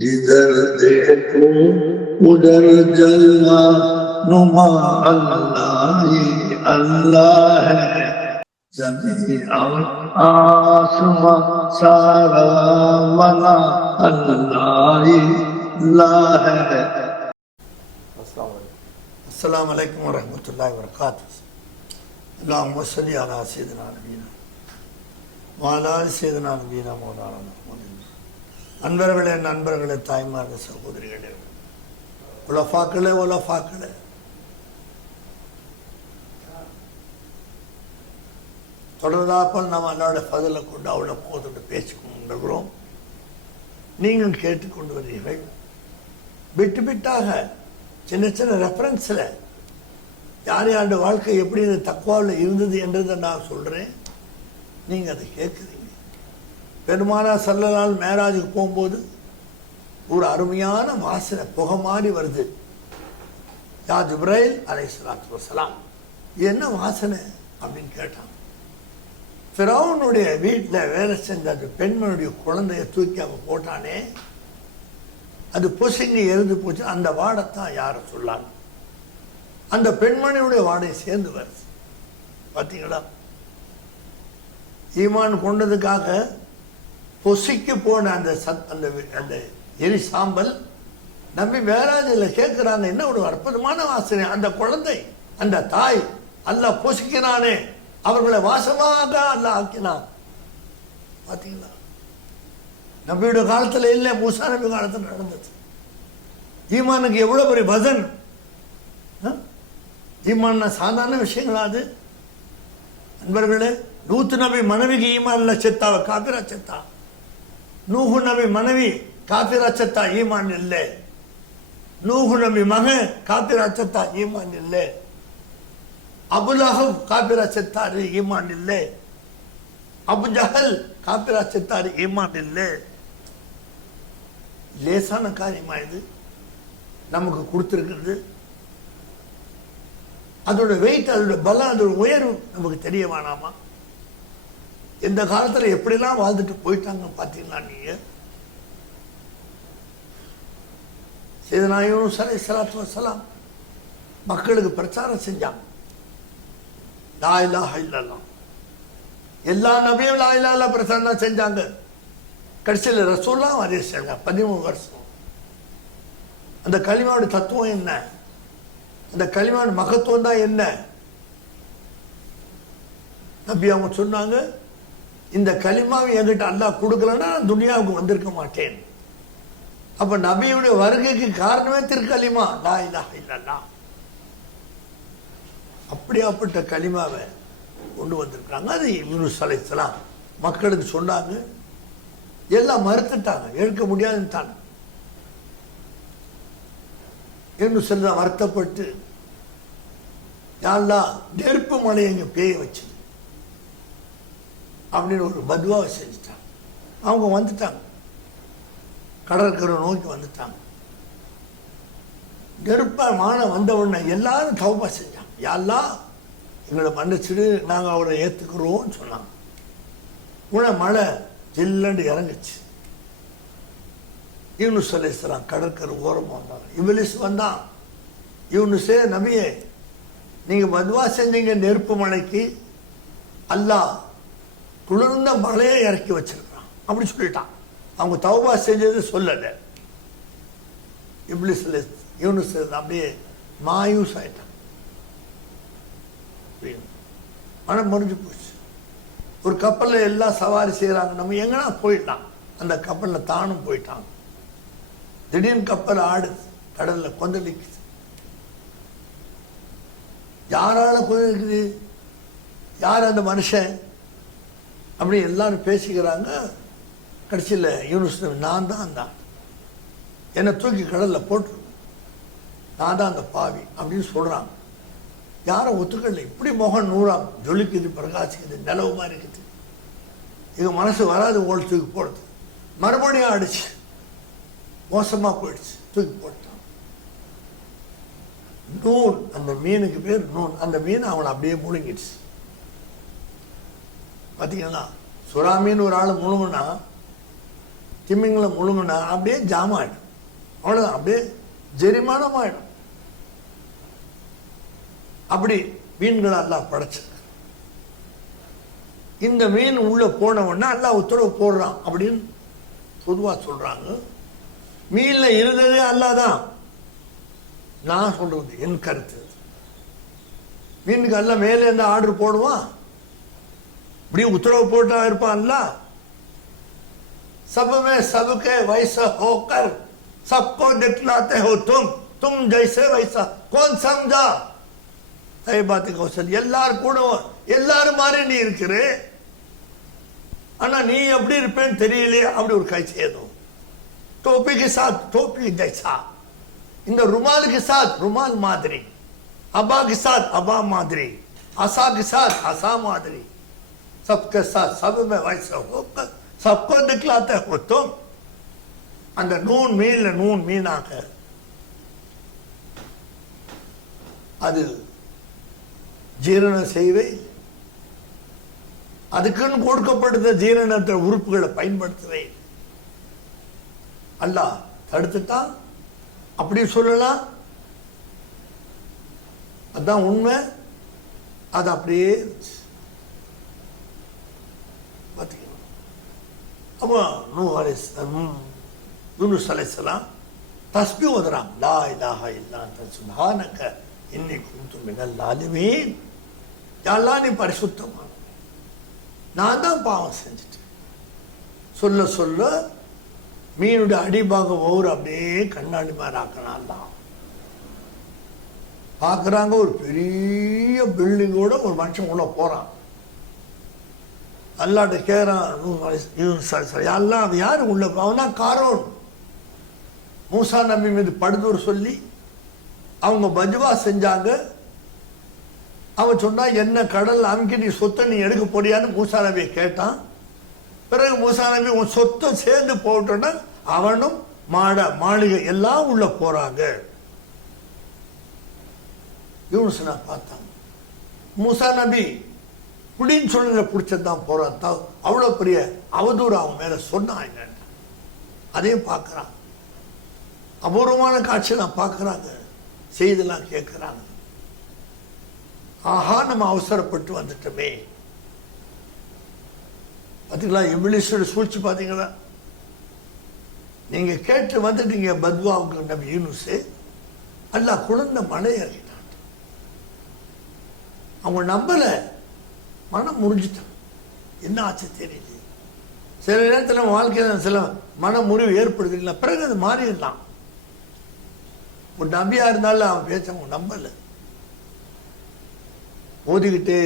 जिधर देखो उधर जलवा नुमा अल्लाह ही अल्लाह है। जमीन और आसमां सारा बना अल्लाह ही अल्लाह है। अस्सलाम वालेकुम वरहमतुल्लाहि वबरकातुहू। अल्लाहुम्मा सल्लि अला सय्यिदिना नबीना व अला आलि सय्यिदिना नबीना मौलाना मुहम्मद। நண்பர்களே, நண்பர்களே, தாய்மார்களே, சகோதரிகளே, உலஃபாக்களே, தொடர்ந்தாப்பல் நாம் அல்லாவுடைய பதிலை கொண்டு அவ்வளோ போதுன்னு பேசிக்கொண்டிருக்கிறோம். நீங்கள் கேட்டுக்கொண்டு வருகிறீர்கள். விட்டு விட்டாக சின்ன சின்ன ரெஃபரன்ஸில் யார் யாருடைய வாழ்க்கை எப்படி தக்வாவில் இருந்தது என்றதை நான் சொல்கிறேன். நீங்கள் அதை கேட்குறீங்க. பெருமானார் ஸல்லல்லாஹு மேராஜுக்கு போகும்போது ஒரு அருமையான வாசனை புகை மாதிரி வருது. யா ஜிப்ரைல் அலைஹிஸ்ஸலாத்து வஸ்ஸலாம், என்ன வாசனை அப்படின்னு கேட்டான். ஃபிரௌனுடைய வீட்டில் வேலை செஞ்ச அந்த பெண்மனுடைய குழந்தைய தூக்கி அவன் போட்டானே, அது பொசுங்கி எரிந்து போச்சு. அந்த வாடைத்தான் யாரை சொல்லாங்க, அந்த பெண்மணியுடைய வாடை சேர்ந்து வருது. பார்த்தீங்களா, ஈமான் கொண்டதுக்காக பொசிக்கு போன அந்த அந்த எரி சாம்பல் நம்பி மேராஜில் கேட்குறாங்க, என்ன ஒரு அற்புதமான வாசனை, அந்த குழந்தை, அந்த தாய் அல்லாஹ் பொசிக்கிறானே, அவர்களை வாசமாக அல்லாஹ் ஆக்கினான். பார்த்தீங்களா, நபியோட காலத்தில் இல்லை, மூசா நபி காலத்தில் நடந்தது. ஈமானுக்கு எவ்வளோ பெரிய வசன். ஈமான் சாதாரண விஷயங்களா அது? நண்பர்களே, லூத் நபி மனைவிக்கு ஈமான்ல செத்தாவ காபிரா செத்தா. நூஹு நபி மனைவி காபிரா செத்தா, ஈமான் இல்லை. நூஹு நபி மகன் காபிரா செத்தா, ஈமான் இல்லை. அபுலஹப் காபிரா செத்தாரு, ஈமான் இல்லை. அபு ஜஹல் காபிரா செத்தாரு, ஈமான் இல்லை. லேசான காரியமா இது நமக்கு கொடுத்துருக்கிறது? அதோட வெயிட், அதோட பலம், அதோட உயர்வு நமக்கு தெரிய வேணாமா? இந்த காலத்தில் எப்படிலாம் வாழ்ந்துட்டு போயிட்டாங்க பார்த்தீங்களா நீங்க? சையதுனா யூனுஸ் அலைஹிஸ்ஸலாத்து வஸ்ஸலாம் மக்களுக்கு பிரச்சாரம் செஞ்சாங்க, லா இலாஹ இல்லல்லாஹ். எல்லா நபியும் லா இலாஹ இல்லல்லாஹ் பிரச்சாரம் செஞ்சாங்க. கடைசியில் ரசூலுல்லாஹ் வரைய செஞ்சாங்க 13 வருஷம். அந்த கலிமாவுடைய தத்துவம் என்ன, அந்த கலிமாவோட மகத்துவம் தான் என்ன? நபி அவங்க சொன்னாங்க, இந்த கலிமாவை என்கிட்ட அல்லாஹ் கொடுக்கலன்னா நான் துனியாவுக்கு வந்திருக்க மாட்டேன். அப்ப நபியுடைய வருகைக்கு காரணமே திருக்கலிமா, லா இலாஹ இல்லல்லாஹ். அப்படியாப்பட்ட கலிமாவை கொண்டு வந்திருக்காங்க. அது யூனுஸ் அலைஹிஸ்ஸலாம் மக்களுக்கு சொன்னாங்க, எல்லாம் மறுத்துட்டாங்க, ஏற்க முடியாதுன்னு. யூனுஸ் எல்லாம் வருத்தப்பட்டு, யா அல்லாஹ் நெருப்பு மலையை இங்கே பேய வச்சு அப்படின்னு ஒரு பத்வாவை செஞ்சுட்டாங்க. அவங்க வந்துட்டாங்க, கடற்கரை நோக்கி வந்துட்டாங்க. நெருப்பமான வந்த உடனே எல்லாரும் தௌபா செஞ்சாங்க, யா அல்லாஹ் எங்களை மன்னிச்சுடு, நாங்கள் அவரை ஏற்றுக்கிறோம்னு சொன்னாங்க. உடனே மழை ஜில்லண்டு இறங்குச்சு. யூனுஸ் அலைஹிஸ்ஸலாம் கடற்கரை ஓரமாக வந்தாங்க. இப்லீஸ் வந்தான், யூனுஸே நபியே, நீங்கள் பத்வா செஞ்சீங்க நெருப்பு மலைக்கு, அல்லாஹ் குளிர்ந்த மழையை இறக்கி வச்சிருக்கான் அப்படி சொல்லிட்டான். அவங்க தௌபா செஞ்சது சொல்லலை. இப்லீஸ் யூனுஸ் அப்படியே மாயூஸ் ஆயிட்டான். மனம் முடிஞ்சு போச்சு. ஒரு கப்பலில் எல்லாம் சவாரி செய்கிறாங்க, நம்ம எங்கன்னா போயிடலாம். அந்த கப்பலில் தானும் போயிட்டாங்க. திடீர்னு கப்பல் ஆடுது, கடல்ல கொந்தளிக்குது. யாரால கொந்தளிக்குது, யார் அந்த மனுஷன் அப்படி எல்லாரும் பேசிக்கிறாங்க. கடைசியில் யூனுஸ் நான் தான் என்னை தூக்கி கடலில் போட்டு, நான் தான் அந்த பாவி அப்படின்னு சொல்கிறாங்க. யாரும் ஒத்துக்கல. இப்படி முகம் நூறாம் ஜொலிக்குது, பிரகாசிக்குது, நிலவு மாதிரி இருக்குது. எங்க மனசு வராது ஓடி தூக்கி போடுறது. மறுபடியும் அடிச்சு மோசமாக போயிடுச்சு, தூக்கி போட்டான். நூன், அந்த மீனுக்கு பேர் நூன். அந்த மீன் அவனை அப்படியே முழுங்கிடுச்சு. பார்த்தீங்கன்னா சுறா மீன் ஒரு ஆள் முழுங்குனா திமிங்கலம் முழுங்கினா அப்படியே ஜாம் ஆயிடும், அவ்வளவுதான், அப்படியே ஜெரிமானம் ஆயிடும். அப்படி மீன்களை அல்லாஹ் படைச்சிருக்க. இந்த மீன் உள்ள போனவொன்னா அல்லாஹ் உத்தரவு போடுறான் அப்படின்னு பொதுவா சொல்றாங்க. மீன்ல இருந்ததே அல்லாஹ் தான். நான் சொல்றது என் கருத்து. மீனுக்கு அல்லாஹ் மேலே இருந்து ஆர்டர் போடுவான், இப்படி உத்தரவு போட்டா இருப்பான் அல்லாஹ். सब में सबके वैसा होकर सबको दिखलाते हो तुम जैसे वैसा कौन समझा? सही बात कौशल. எல்லாரும் கூட எல்லாரும் மாதிரி நீ இருக்கிற, ஆனா நீ எப்படி இருப்பேன்னு தெரியலையே. அப்படி ஒரு கை செய்யணும். टोपी के साथ टोपी जैसा, இந்த रुमाल के साथ रुमाल மாதிரி, अबा के साथ अबा மாதிரி, आशा के साथ आशा மாதிரி, सबके साथ सब में वैसा होकर सबको दिखलाते हो तुम. அந்த நூன் மீன்ல நூன் மீனாக அது ஜீரணம் செய்வே, அதுக்குன்னு கொடுக்கப்படுத்த ஜீரணத்தை உறுப்புகளை பயன்படுத்தவே அல்லாஹ் தடுத்துட்டான். அப்படி சொல்லலாம், அதான் உண்மை. அது அப்படியே பார்த்தீங்கன்னா அப்போ யூனுஸ் அலைஹிஸ்ஸலாம் தஸ்பீஹ் ஓதுறாங்க. லா இலாஹா இல்லா அன்த சுப்ஹானக இன்னி குன்து மினல் ஸாலிமீன். யா அல்லாஹ் நீ பரிசுத்தமான, நான் தான் பாவம் செஞ்சுட்டேன். சொல்ல சொல்ல மீனுடைய அடிபாகம் ஒவ்வொரு அப்படியே கண்ணாடி மாதிரி ஆக்கலாம் தான். பார்க்குறாங்க, ஒரு பெரிய பில்டிங்கோட ஒரு மனுஷன் உள்ள போறான். அல்லாட்ட கேட்கிறான், எல்லாம் அவன் யாரு உள்ள? அவன் தான் காரோன். மூசா நபி மீது படுதூர் சொல்லி அவங்க பஜ்வா செஞ்சாங்க. அவன் சொன்னா என்ன கடல் அமுக்கி நீ சொத்தை நீ எடுக்க போறியான்னு மூசா நபியை கேட்டான். பிறகு மூசா நபி உன் சொத்தை சேர்ந்து போட்டோன்னா அவனும் மாளிகை எல்லாம் உள்ள போறாங்க. யூனுஸ் பார்த்தான், மூசா நபி புடின்னு சொல்லுங்க பிடிச்சதான் போறான். அவ்வளவு பெரிய அவதூறு அவன் மேல சொன்னாங்க. அதையும் பார்க்கறான். அபூர்வமான காட்சியெல்லாம் பார்க்கறாங்க, செய்தெல்லாம் கேட்கிறாங்க. ஆஹா, நம்ம அவசரப்பட்டு வந்துட்டோமே. பார்த்தீங்களா இப்லீஸோட சூழ்ச்சி? பார்த்தீங்களா? நீங்க கேட்டு வந்துட்டீங்க பத்வாவுக்கு நபி யூனுஸ். அல்லாஹ் குழந்தை மழை இறங்கிட்டான். அவங்க நம்பல, மனம் முறிஞ்சிட்டான். என்ன ஆச்சு தெரியல. சில நேரத்தில் நம்ம வாழ்க்கையில் சில மன முறிவு ஏற்படுது இல்லை, பிறகு அது மாறிடலாம். ஒரு நபியா இருந்தாலும் அவன் பேச்ச அவங்க நம்பல. ஓதிக்கிட்டே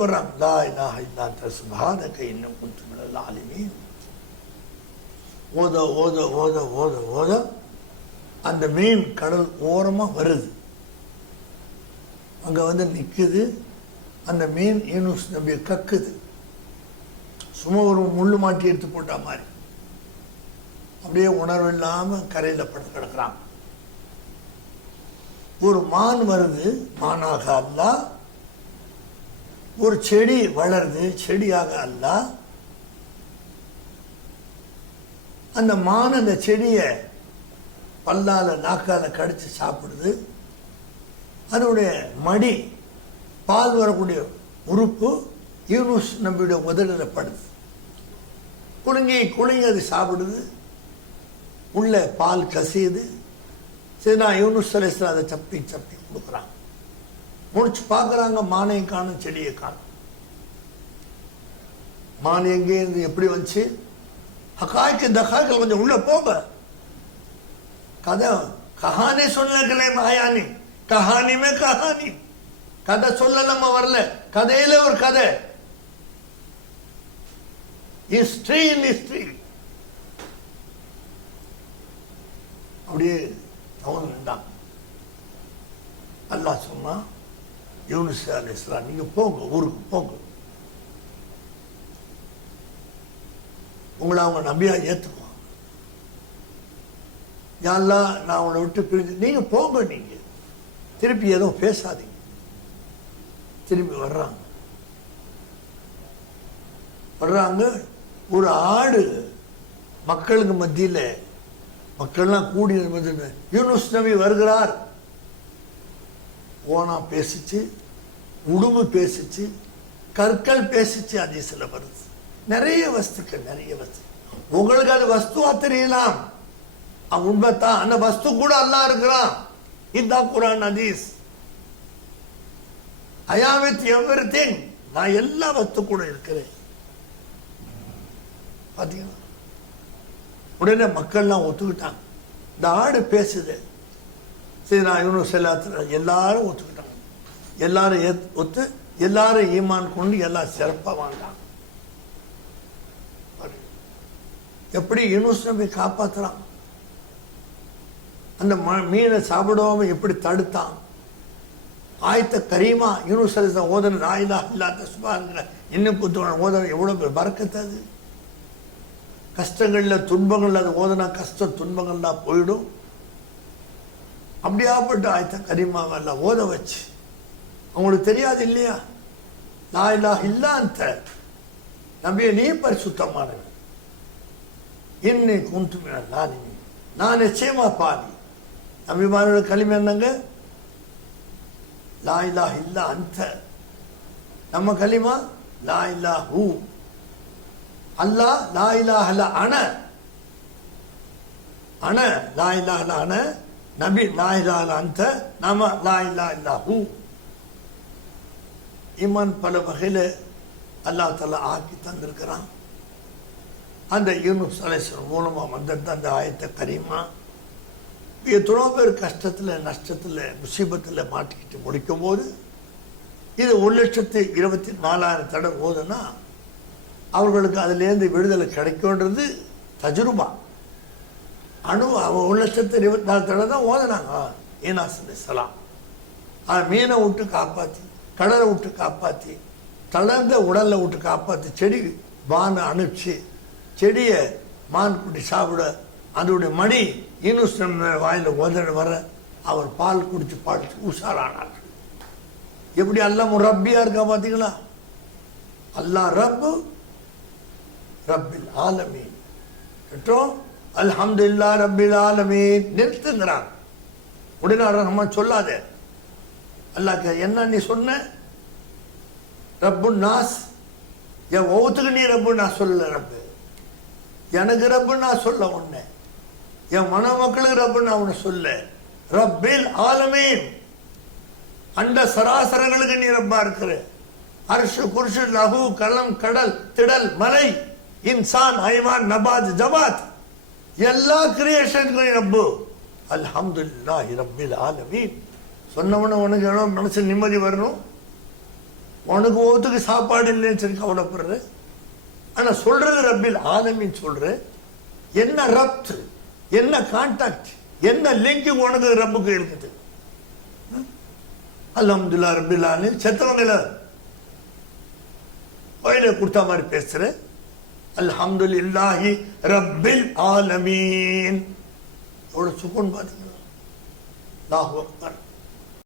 வர்றான். லா இலாஹா இல்லா அன்த சுப்ஹானக இன்னி குன்து மினல் ஸாலிமீன். ஓத ஓத ஓத ஓத ஓத அந்த மீன் கடல் ஓரமா வருது. அங்க வந்து நிக்குது. அந்த மீன் யூனுஸ் நபியை கக்குது. சும்மா ஒரு முள்ளு மாட்டி எடுத்து போட்ட மாதிரி அப்படியே உணர்வு இல்லாம கரையில படுத்து கிடக்குறான். ஒரு மான் வருது, மானாக அல்லாஹ். ஒரு செடி வளருது, செடியாக அல்லாஹ். அந்த மான் அந்த செடியை பல்லால நாக்கால கடிச்சு சாப்பிடுது. அதனுடைய மடி பால் வரக்கூடிய உறுப்பு யூனுஸ் நபியுடைய உதடில் படுது. குலுங்கி குலுங்கி அது சாப்பிடுது. உள்ள பால் கசியுது. சரி, நான் யூனுஸ் அலைஹிஸ்ஸலாம் அதை சப்பி சப்பி கொடுக்குறாங்க. முடிச்சு பார்க்குறாங்க, மானையும் காணும், செடியை காணும். மான் எங்கேருந்து எப்படி வந்துச்சு? ஹக்காய்க்கு தக்காய்கள் கொஞ்சம் உள்ள போக கதை கஹானி சொல்லக்கலே மாயானி கஹானிமே கஹானி. கதை சொல்ல நம்ம வரல, கதையில ஒரு கதை. History in history. அப்படியே அவன் நின்றான். அல்லாஹ் சொன்னா, யூனுஸ் அலைஹிஸ்ஸலாம் நீங்க போங்க, ஊருக்கு போங்க. உங்களை அவங்க நம்பியா ஏத்துக்குவாங்க. யா அல்லாஹ், நான் உங்களை விட்டு பிரிஞ்சு நீங்க போங்க, நீங்க திருப்பி எதுவும் பேசாதீங்க. திரும்பி வர்றாங்க. ஒரு ஆடு மக்களுக்கு மத்தியில் மக்கள்லாம் கூடி யூனுஸ் நபி வருகிறார். ஓனா பேசிச்சு, உடும்பு பேசிச்சு, கற்கள் பேசிச்சு. ஹதீஸ்ல வருது. நிறைய வஸ்துக்கள், நிறைய வஸ்து. உங்களுக்கு அது வஸ்துவா தெரியலாம், உண்மைத்தான். அந்த வஸ்து கூட அல்லாஹ் இருக்கிறான். இதுதான் குர்ஆன் ஹதீஸ். ஐ ஆம் வித் எவ்ரிதிங். நான் எல்லா வஸ்து கூட இருக்கிறேன். பாத்தீங்களா? உடனே மக்கள்லாம் ஒத்துக்கிட்டாங்க. இந்த ஆடு பேசுது. சரி, நான் யூனுஸ் எல்லாரும் ஒத்துக்கிட்டாங்க. எல்லாரும் ஒத்து எல்லாரும் ஈமான் கொண்டு எல்லாம் சிறப்பாக வாழ்ந்தாங்க. எப்படி யூனுஸ் நபி காப்பாத்துறான், அந்த மீனை சாப்பிடாம எப்படி தடுத்தான். ஆயத்த கரீமா யூனுஸ் அலைஹிஸ்ஸலாம் ஓதன லா இலாஹ இல்லல்லாஹ் சுப்ஹானல்லாஹ் இன்னும் புத்தகம் ஓதன எவ்வளவு பரக்கத்து. அது கஷ்டங்கள்ல துன்பங்கள்ல அது ஓதனா கஷ்டம் துன்பங்கள்லாம் போயிடும். அப்படியாப்பட்ட ஆயத்த கரீமாவை எல்லாம் ஓத வச்சு அவங்களுக்கு தெரியாது இல்லையா, லா இலாஹ இல்லல்லாஹ் அந்த நபியே நீ பரிசுத்தமானவன், இன்னி குன்து மினல் ஸாலிமீன், நான் நிச்சயமா பாவி. நபிமாரோட கலிமை என்னங்க? லா இலாஹ இல்லா அந்த. நம்ம கலிமா லா இலாஹு. அல்லாஹ் லா இலாஹ இல்ல அன, அன லா இலாஹ இல்ல அன. நபி லா இலாஹ இல்ல அந்த, நாம லா இலாஹ இல்லாஹு. ஈமான் பல வகையில் அல்லாஹ் தஆலா ஆக்கி தந்திருக்கிறான். அந்த யூனுஸ் அலைஹிஸ்ஸலாம் மூலமா வந்தது அந்த ஆயத்த கரீமா. எத்தனோ பேர் கஷ்டத்தில் நஷ்டத்தில் முசீபத்தில் மாட்டிக்கிட்டு முடிக்கும் போது இது 1,24,000 தடவை ஓதுனா அவர்களுக்கு அதுலேருந்து விடுதலை கிடைக்கும்ன்றது தஜ்ருபா. 1,24,000 தடவை தான் ஓதுனாங்க ஈனாஸ் அலைஹிஸ்ஸலாம். மீனை விட்டு காப்பாற்றி, கடலை விட்டு காப்பாற்றி, தளர்ந்த உடலை விட்டு காப்பாற்றி, செடி மான் அனுப்பிச்சு செடியை மான் குட்டி சாப்பிட அதோடைய மணி யூனுஸ் வாயில் உதற வர அவர் பால் குடிச்சு பாடிச்சு உஷாரானார். எப்படி அல்லாஹ் ரப்பியா இருக்கா பார்த்தீங்களா? அல்லாஹ் ரப்பு ரப்பில் ஆலமீன். கேட்டோம் அல்ஹம்துலில்லாஹ் ரப்பில் ஆலமீன் நிறுத்துங்கிறான். உடனே ரஹ்மான் சொல்லாத. அல்லாஹ் என்ன நீ சொன்ன? ரப்பு நாஸ். என் ஒவ்வொருத்துக்கு நீ ரப்பு நான் சொல்லல. ரப்பு எனக்கு ரப்பு நான் சொல்ல உன்னை, என் மன மக்களுக்கு ரப்பு நான் உன்னை சொல்ல. ரப்பில் ஆலமீன், அண்ட சராசரங்களுக்கு நீ ரப்பா இருக்கிற. அர்ஷு குர்ஷு லஹு கலம் கடல் திடல் மலை இன்சான் ஹைவான் நபாத் ஜபாத் எல்லா கிரியேஷனுக்கும் நீ ரப்பு. அல்ஹம்துலில்லாஹி ரப்பில் ஆலமீன் சொன்னவன உனக்கு எவ்வளோ மனசு நிம்மதி வரணும். உனக்கு ஒவ்வொருத்துக்கு சாப்பாடு இல்லைன்னு சொல்லி கவலைப்படுற. ஆனா சொல்றது ரப்பில் ஆலமீன் சொல்ற. என்ன ரப்த், என்ன கான்டாக்ட், என்ன லிங்க் உனக்கு ரப்புக்கு இருக்குது? அல்ஹம்துலில்லாஹ் ரப்பில் ஆலமீன் செத்தவங்கள வயல கொடுத்த மாதிரி பேசுற. அல்ஹம்துலில்லாஹி ரப்பில் ஆலமீன் எவ்வளவு சுகன் பாத்தீங்களா? அல்லாஹு அக்பர்.